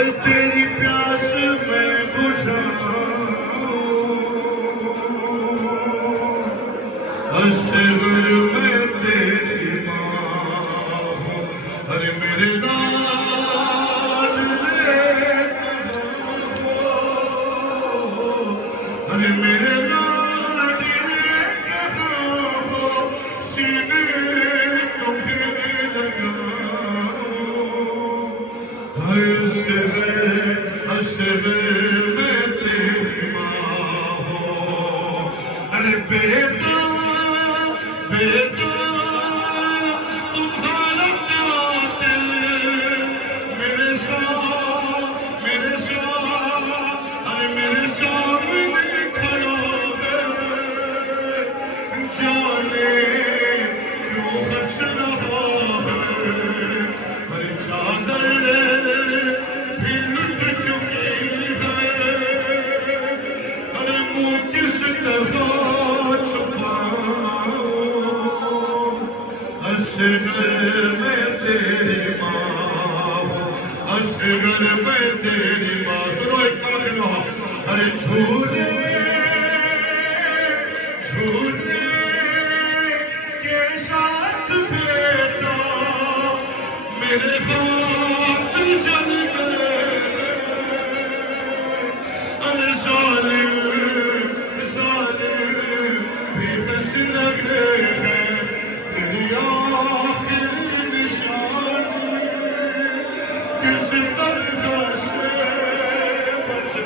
तेरी प्यास मैं बुझाऊं, असगर मैं तेरी माँ हूँ। अरे मेरे लाडले कहाँ हो, अरे मेरे लाडले कहाँ हो, सीने तुम्हें लगाऊं। हाय असगर मैं तेरी माँ हूँ। अरे बेटा बेटा तुम्हारा कातिल मेरे साथ अरे मेरे सामने खड़ा है। जाने क्यों हंस रहा है, अरे चादर भी लुट चुकी है। अरे मुँह किस तरह असगर मैं तेरी माँ हूँ, असगर मैं तेरी माँ। सुनो एक बात करो, अरे झूले झूले के साथ बेटा मेरे हाथ जल गए। अरे जालिम भी हंस लगे हैं, तेरी आखिरी निशानी किस तरह से बचा।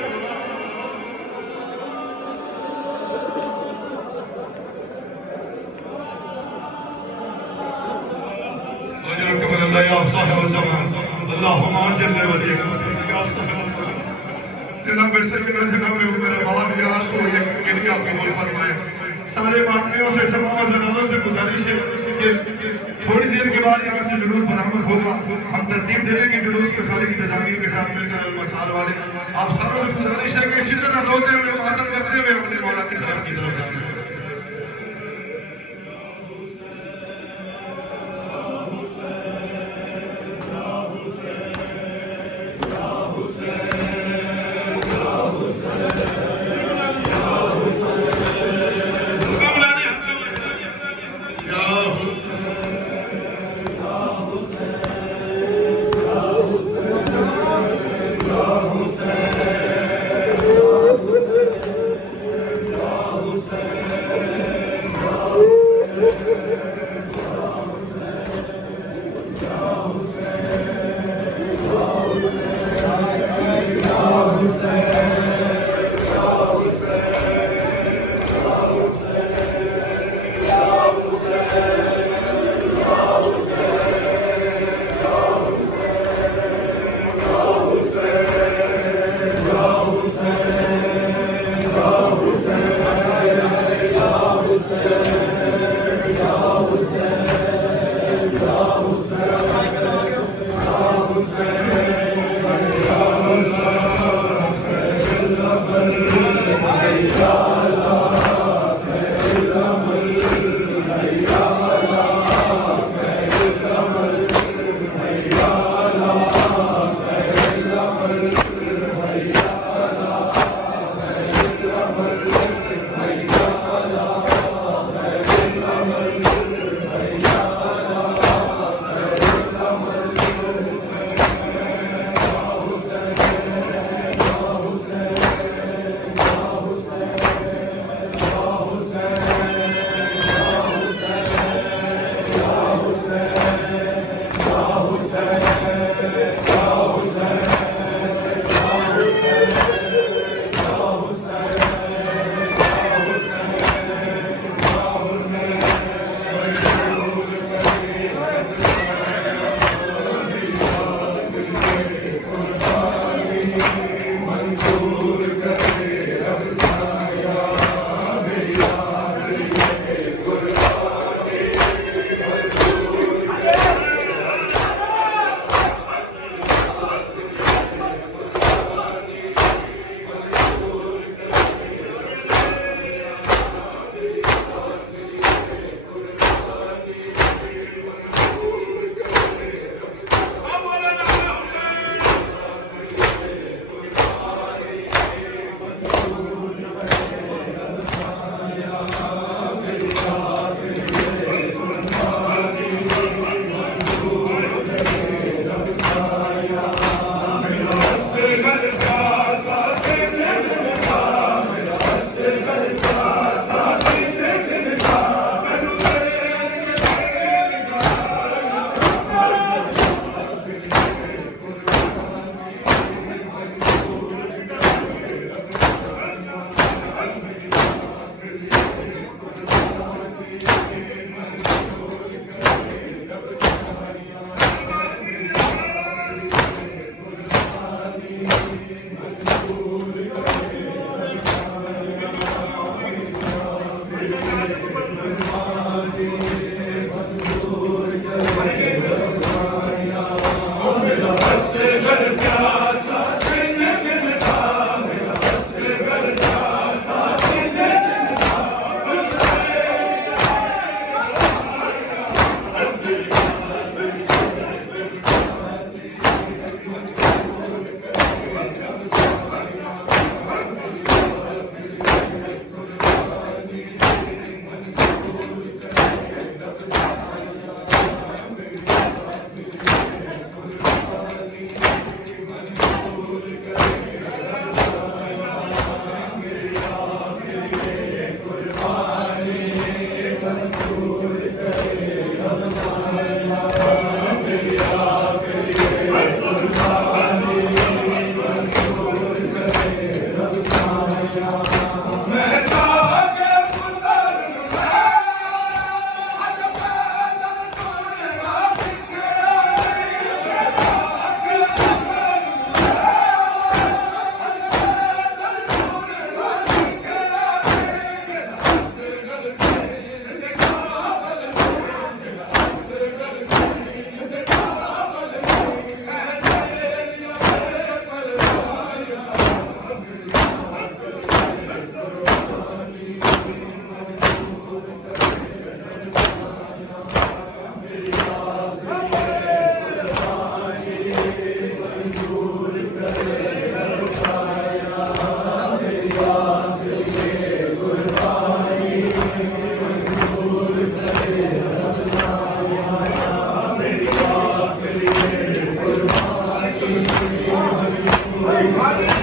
अल्लाहुम्मा जल्ल वलीक जनाब सैयदना जनाब मेरा बाप या सो ये के लिए कबूल फरमाए। सारे बाकियों से समाज जनाबों से गुजारिश है कि थोड़ी देर के बाद यहाँ से जुलूस बरामद होगा। हम तरतीब दे देंगे जुलूस के सारी इंतजामिया के साथ मिलकर मसाल वाले। आप सारों से गुजारिश है कि इसी तरह रोते हुए मातम करते हुए अपने मौला की तरफ जाना है। होगी।